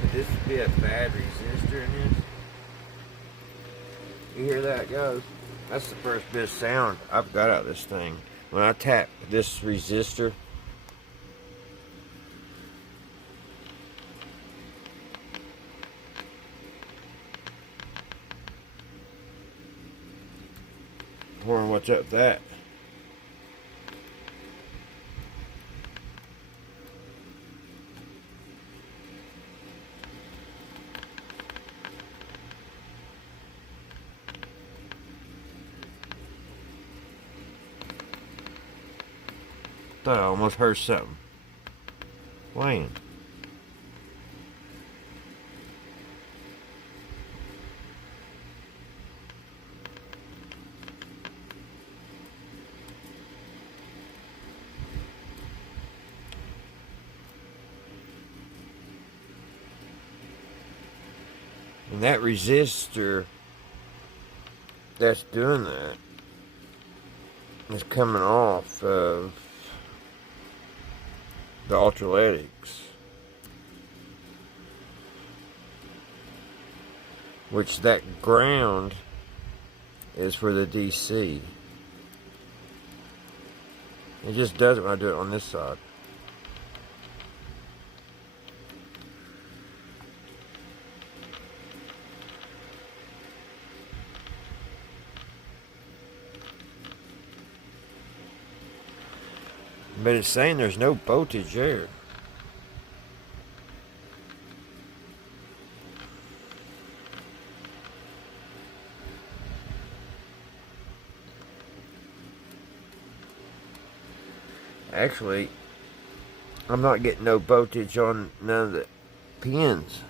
Could this be a bad resistor in this? You hear that go? That's the first bit of sound I've got out of this thing. When I tap this resistor, wondering what's up with that. I almost heard something playing. And that resistor that's doing that is coming off of the ultraletics, which that ground is for the DC. It just does it when I do it on this side. But it's saying there's no voltage there. Actually, I'm not getting no voltage on none of the pins.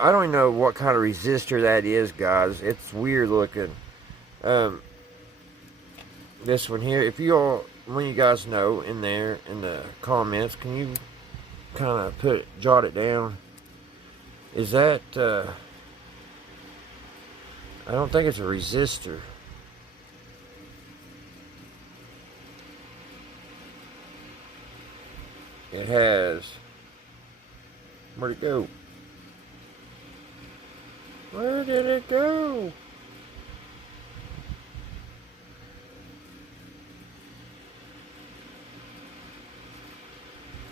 I don't even know what kind of resistor that is, guys. It's weird looking. This one here, if you all, when you guys know in there in the comments, can you kind of jot it down? Is that, I don't think it's a resistor. It has, where'd it go? Where did it go?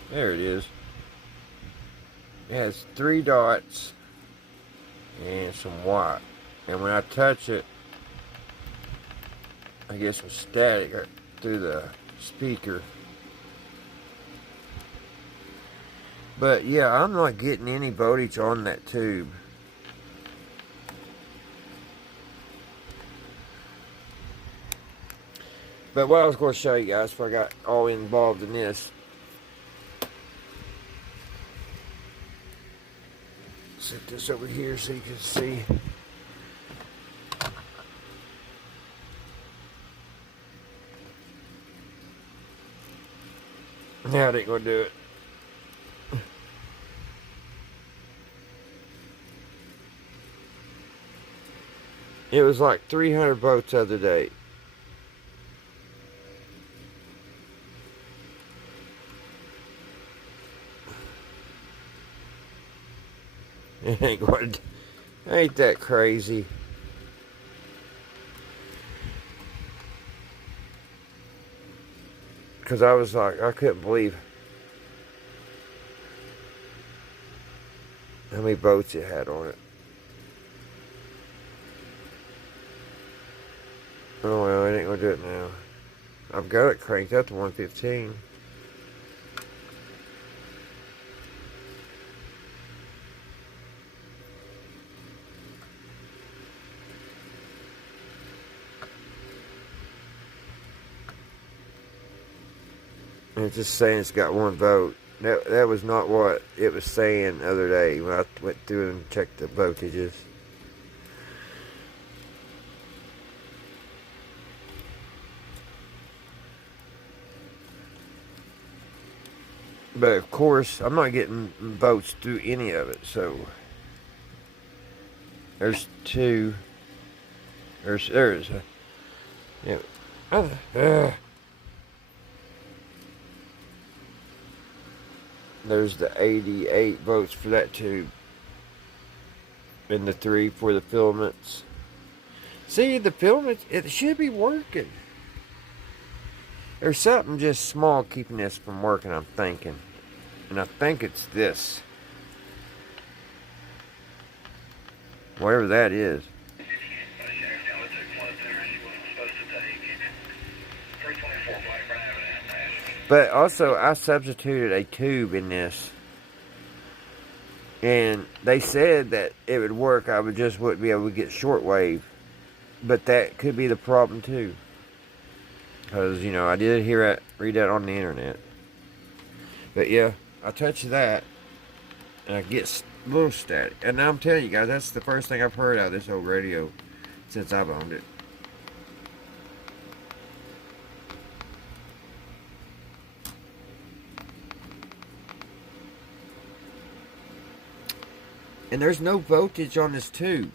There it is. It has 3 dots and some white. And when I touch it, I get some static through the speaker. But yeah, I'm not getting any voltage on that tube. But what I was going to show you guys before I got all involved in this. Set this over here so you can see. Now it ain't going to do it. It was like 300 volts the other day. It ain't going to, ain't that crazy. Because I was like, I couldn't believe how many volts it had on it. Oh well, it ain't gonna do it now. I've got it cranked up to 115. And it's just saying it's got 1 volt. That was not what it was saying the other day when I went through and checked the voltages. But of course, I'm not getting volts through any of it. So there's 2. There's a, yeah. There's the 88 volts for that tube. And the 3 for the filaments. See, the filaments, it should be working. There's something just small keeping this from working, I'm thinking. And I think it's this. Whatever that is. But also, I substituted a tube in this. And they said that it would work. I wouldn't be able to get shortwave. But that could be the problem too. Because, you know, I did read that on the internet. But yeah, I touch that. And I get a little static. And now I'm telling you guys, that's the first thing I've heard out of this old radio since I've owned it. And there's no voltage on this tube.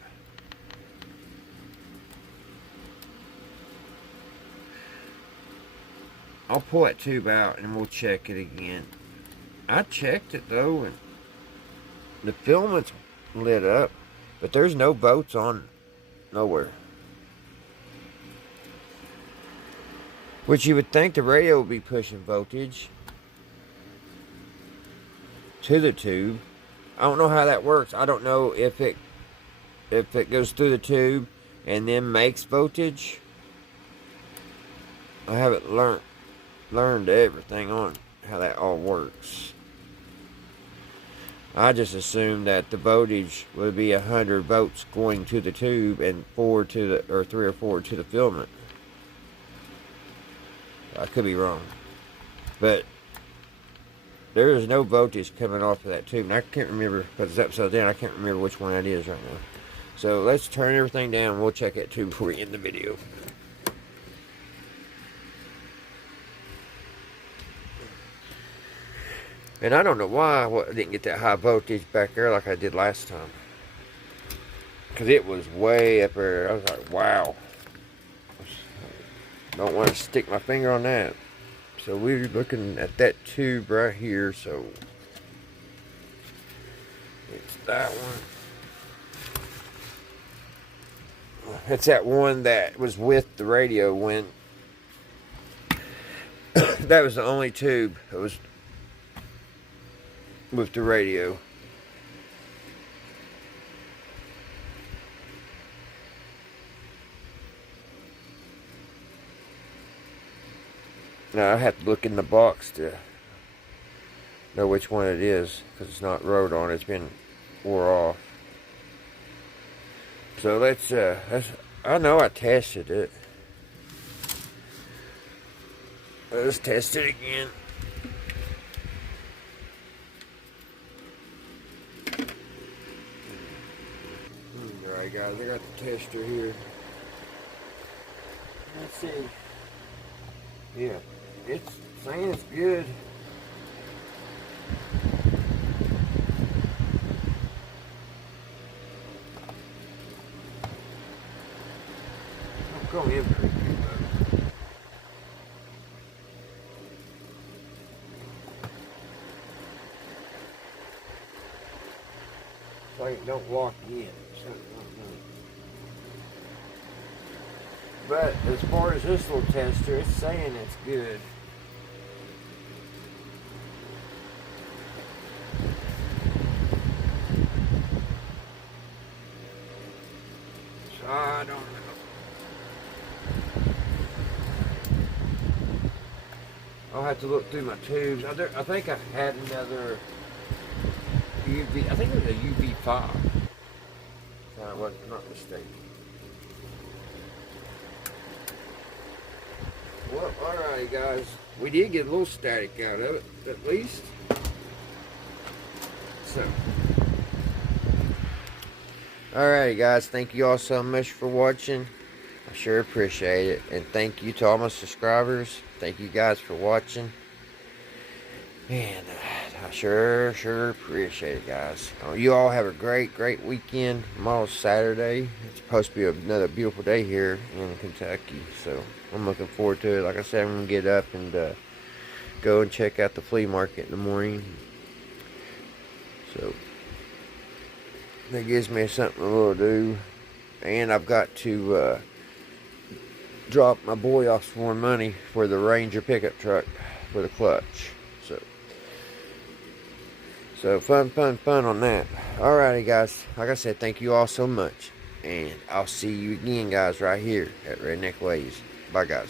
I'll pull that tube out and we'll check it again. I checked it though, and the filaments lit up. But there's no boats on nowhere. Which you would think the radio would be pushing voltage to the tube. I don't know how that works. I don't know if it goes through the tube and then makes voltage. I haven't learned everything on how that all works. I just assumed that the voltage would be 100 volts going to the tube and 3 or 4 to the filament. I could be wrong, but there is no voltage coming off of that tube, and I can't remember because it's upside down. I can't remember which one that is right now. So let's turn everything down. We'll check that tube before we end the video. And I don't know why I didn't get that high voltage back there like I did last time, because it was way up there. I was like, wow. Don't want to stick my finger on that. So we're looking at that tube right here. So it's that one. It's that one that was with the radio when that was the only tube that was with the radio. Now I have to look in the box to know which one it is, because it's not wrote on. It's been wore off. So let's I know I tested it. Let's test it again. Alright guys, I got the tester here. Let's see. Yeah, it's saying it's good. Don't go in pretty good though. It's like it don't walk in. But as far as this little tester, it's saying it's good. So I don't know. I'll have to look through my tubes. I think I had another UV. I think it was a UV5. If I was not mistaken. Well, alrighty guys, we did get a little static out of it, at least. So, alrighty guys, thank you all so much for watching. I sure appreciate it. And thank you to all my subscribers. Thank you guys for watching. And I sure appreciate it, guys. You all have a great weekend. Tomorrow's Saturday. It's supposed to be another beautiful day here in Kentucky. So I'm looking forward to it. Like I said, I'm going to get up and go and check out the flea market in the morning. So that gives me something a little to do. And I've got to drop my boy off some more money for the Ranger pickup truck for the clutch. So fun on that. Alrighty guys, like I said, thank you all so much. And I'll see you again guys right here at Redneck Ways. Bye guys.